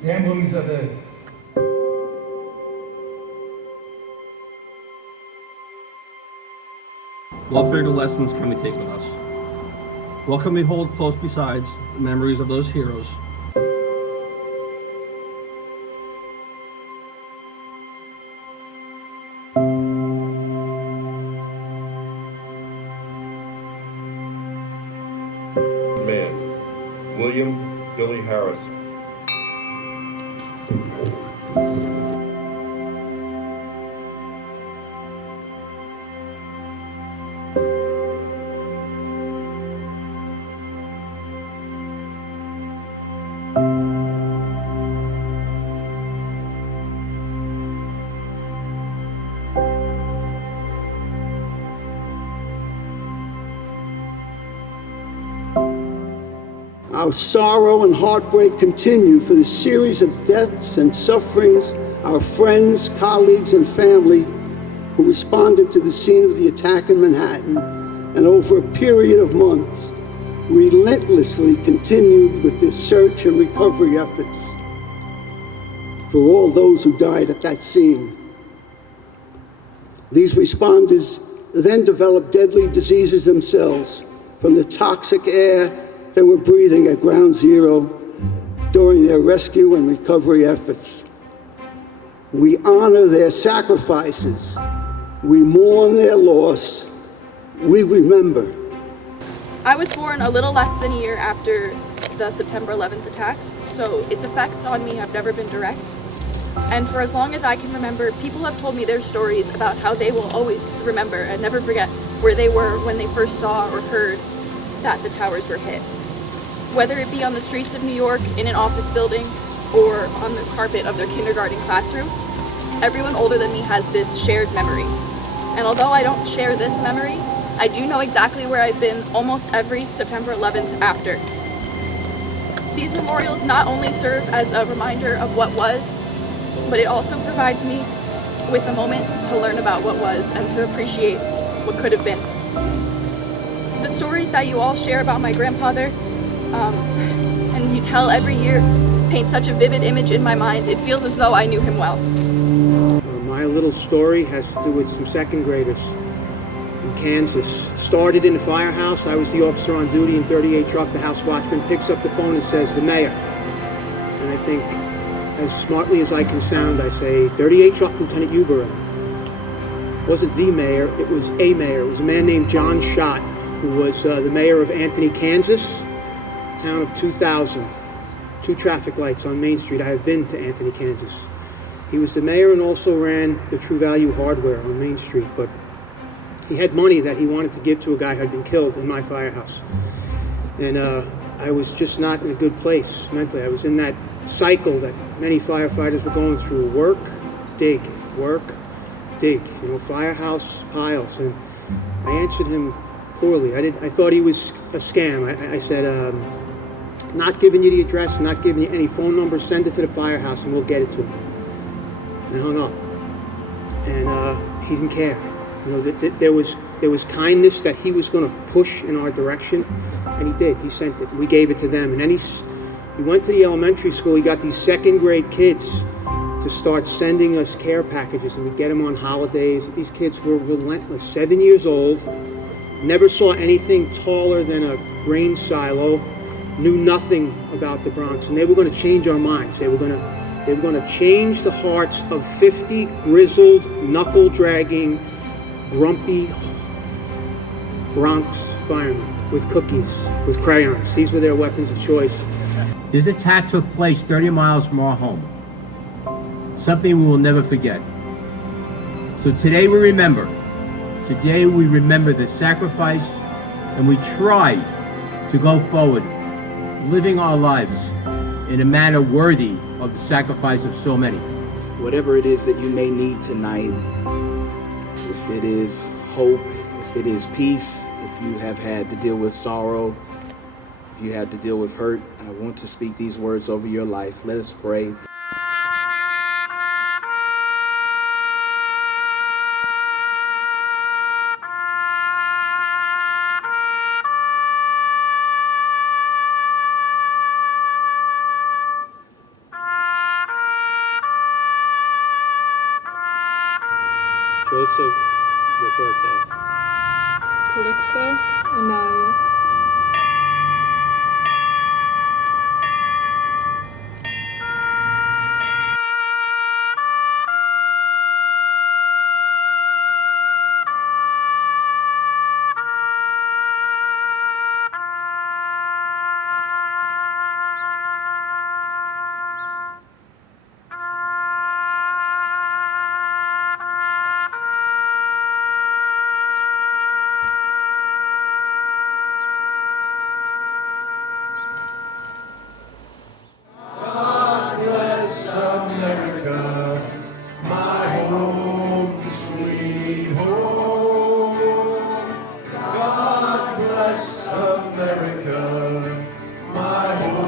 The emblems are there. What bigger lessons can we take with us? What can we hold close besides the memories of those heroes? Man, William Billy Harris. Our sorrow and heartbreak continue for the series of deaths and sufferings our friends, colleagues, and family who responded to the scene of the attack in Manhattan and over a period of months relentlessly continued with their search and recovery efforts. For all those who died at that scene. These responders then developed deadly diseases themselves from the toxic air they were breathing at Ground Zero during their rescue and recovery efforts. We honor their sacrifices. We mourn their loss. We remember. I was born a little less than a year after the September 11th attacks, so its effects on me have never been direct. And for as long as I can remember, people have told me their stories about how they will always remember and never forget where they were when they first saw or heard that the towers were hit. Whether it be on the streets of New York, in an office building, or on the carpet of their kindergarten classroom, everyone older than me has this shared memory. And although I don't share this memory, I do know exactly where I've been almost every September 11th after. These memorials not only serve as a reminder of what was, but it also provides me with a moment to learn about what was and to appreciate what could have been. The stories that you all share about my grandfather, and you tell every year, paint such a vivid image in my mind. It feels as though I knew him well. My little story has to do with some second graders in Kansas. Started in the firehouse. I was the officer on duty in 38 truck. The house watchman picks up the phone and says, "The mayor." And I think, as smartly as I can sound, I say, 38 truck, Lieutenant Huber. It wasn't the mayor, it was a mayor. It was a man named John Schott, who was the mayor of Anthony, Kansas, town of 2,000. 2 traffic lights on Main Street. I have been to Anthony, Kansas. He was the mayor and also ran the True Value Hardware on Main Street, but he had money that he wanted to give to a guy who had been killed in my firehouse. And I was just not in a good place mentally. I was in that cycle that many firefighters were going through. Work, dig, you know, firehouse piles. And I answered him poorly. I thought he was a scam. I said, not giving you the address, not giving you any phone number, send it to the firehouse and we'll get it to him. And I hung up. And he didn't care. You know, there was kindness that he was going to push in our direction, and he did. He sent it. We gave it to them. And then he went to the elementary school. He got these second grade kids to start sending us care packages, and we'd get them on holidays. These kids were relentless. 7 years old, never saw anything taller than a grain silo, knew nothing about the Bronx, and they were going to change our minds. They were going to change the hearts of 50 grizzled, knuckle-dragging, grumpy Bronx firemen with cookies, with crayons. These were their weapons of choice. This attack took place 30 miles from our home. Something we will never forget. So today we remember. Today we remember the sacrifice, and we try to go forward, living our lives in a manner worthy of the sacrifice of so many. Whatever it is that you may need tonight, if it is hope, if it is peace, if you have had to deal with sorrow, if you had to deal with hurt, I want to speak these words over your life. Let us pray. Joseph, Roberta. Calixto, Anaya. America, my home, sweet home. God bless America, my home.